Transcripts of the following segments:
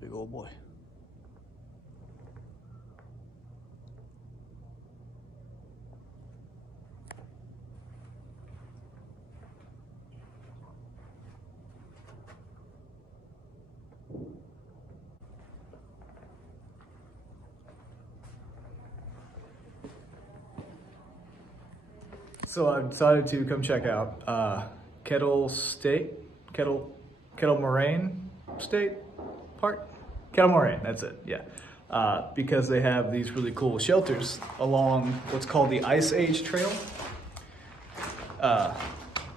Big old boy. So I decided to come check out Kettle-Moraine State Park? Kettle-Moraine, that's it, yeah. Because they have these really cool shelters along what's called the Ice Age Trail,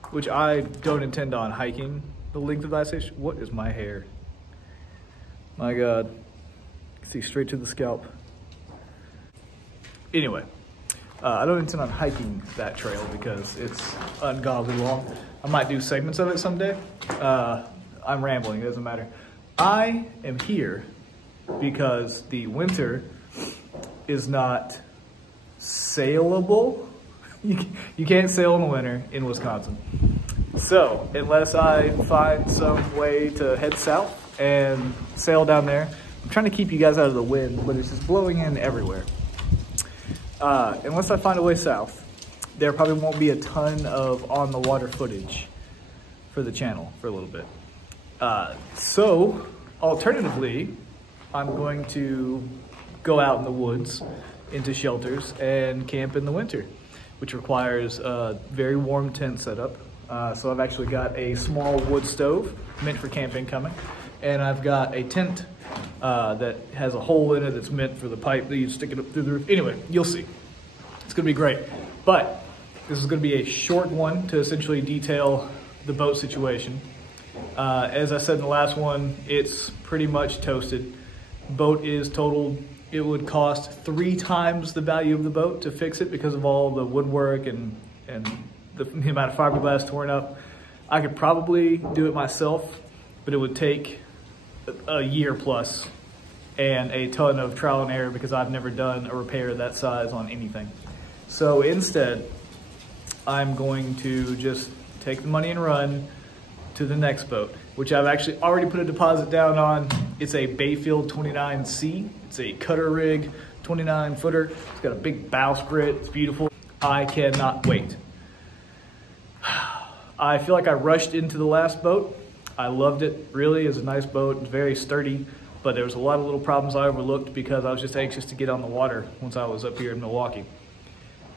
which I don't intend on hiking the length of the Ice Age. What is my hair? My God, see straight to the scalp. Anyway. I don't intend on hiking that trail because it's ungodly long. I might do segments of it someday. I'm rambling, it doesn't matter. I am here because the winter is not sailable. You can't sail in the winter in Wisconsin. So, unless I find some way to head south and sail down there, I'm trying to keep you guys out of the wind, but it's just blowing in everywhere. Unless I find a way south, there probably won't be a ton of on the water footage for the channel for a little bit. So alternatively, I'm going to go out in the woods into shelters and camp in the winter, which requires a very warm tent setup. So I've actually got a small wood stove meant for camping coming, and I've got a tent that has a hole in it that's meant for the pipe that you stick it up through the roof. Anyway, you'll see. It's gonna be great. But this is gonna be a short one to essentially detail the boat situation. As I said in the last one, it's pretty much toasted. Boat is totaled. It would cost 3 times the value of the boat to fix it because of all the woodwork and the amount of fiberglass torn up. I could probably do it myself, but it would take a year plus and a ton of trial and error because I've never done a repair that size on anything. So instead, I'm going to just take the money and run to the next boat, which I've actually already put a deposit down on. It's a Bayfield 29C. It's a cutter rig, 29 footer. It's got a big bowsprit. It's beautiful. I cannot wait. I feel like I rushed into the last boat. I loved it, really. It's a nice boat, it's very sturdy, but there was a lot of little problems I overlooked because I was just anxious to get on the water once I was up here in Milwaukee.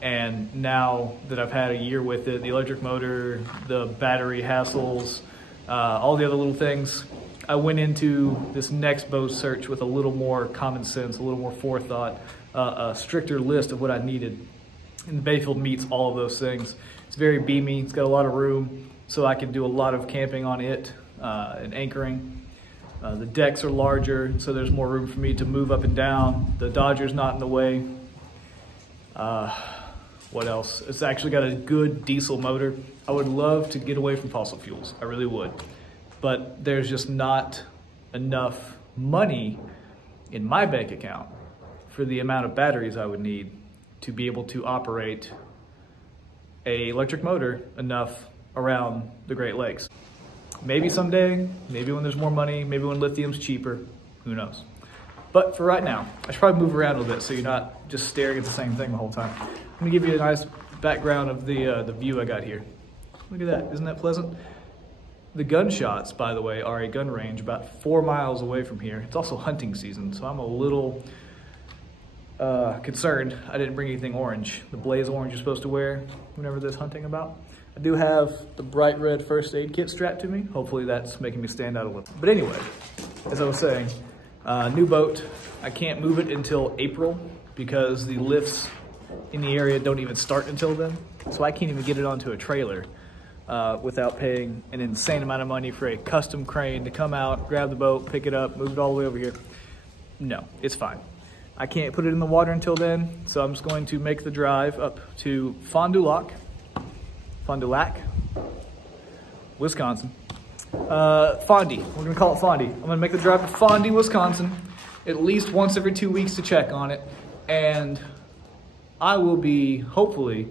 And now that I've had a year with it, the electric motor, the battery hassles, all the other little things, I went into this next boat search with a little more common sense, a little more forethought, a stricter list of what I needed. And the Bayfield meets all of those things. It's very beamy, it's got a lot of room, so I can do a lot of camping on it and anchoring. The decks are larger, so there's more room for me to move up and down. The Dodger's not in the way. What else? It's actually got a good diesel motor. I would love to get away from fossil fuels, I really would. But there's just not enough money in my bank account for the amount of batteries I would need to be able to operate an electric motor enough around the Great Lakes. Maybe someday, maybe when there's more money, maybe when lithium's cheaper, who knows. But for right now, I should probably move around a little bit so you're not just staring at the same thing the whole time. Let me give you a nice background of the view I got here. Look at that, isn't that pleasant? The gunshots, by the way, are a gun range about 4 miles away from here. It's also hunting season, so I'm a little concerned I didn't bring anything orange. The blaze orange you're supposed to wear whenever there's hunting about. I do have the bright red first aid kit strapped to me. Hopefully that's making me stand out a little. But anyway, as I was saying, new boat. I can't move it until April because the lifts in the area don't even start until then. So I can't even get it onto a trailer without paying an insane amount of money for a custom crane to come out, grab the boat, pick it up, move it all the way over here. No, it's fine. I can't put it in the water until then, so I'm just going to make the drive up to Fond du Lac, Wisconsin. Fondy, we're gonna call it Fondy. I'm gonna make the drive to Fondy, Wisconsin, at least once every 2 weeks to check on it. And I will be, hopefully,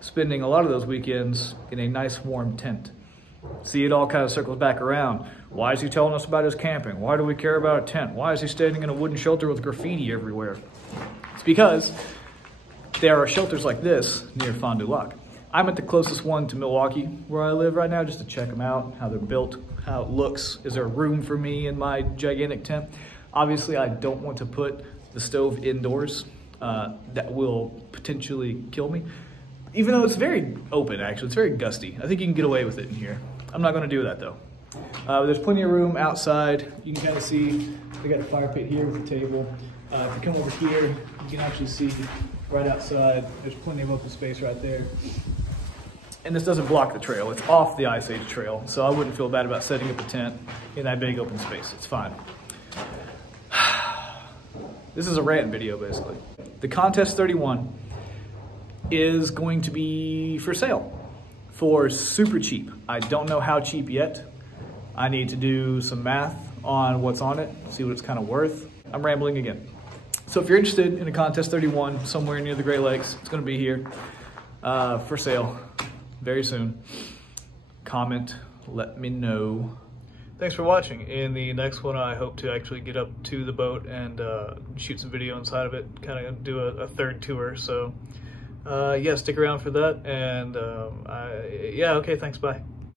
spending a lot of those weekends in a nice warm tent. See, it all kind of circles back around. Why is he telling us about his camping? Why do we care about a tent? Why is he standing in a wooden shelter with graffiti everywhere? It's because there are shelters like this near Fond du Lac. I'm at the closest one to Milwaukee where I live right now just to check them out, how they're built, how it looks. Is there room for me in my gigantic tent? Obviously, I don't want to put the stove indoors. That will potentially kill me. Even though it's very open, actually, it's very gusty. I think you can get away with it in here. I'm not gonna do that though. There's plenty of room outside. You can kind of see, they got a fire pit here with a table. If you come over here, you can actually see right outside, there's plenty of open space right there. And this doesn't block the trail. It's off the Ice Age trail, so I wouldn't feel bad about setting up a tent in that big open space. It's fine. This is a rant video, basically. The Contest 31 is going to be for sale for super cheap. I don't know how cheap yet. I need to do some math on what's on it, see what it's kind of worth. I'm rambling again. So if you're interested in a Contest 31 somewhere near the Great Lakes, it's gonna be here for sale very soon. Comment, let me know. Thanks for watching. In the next one, I hope to actually get up to the boat and shoot some video inside of it, kind of do a third tour. So yeah, stick around for that. And yeah, okay, thanks, bye.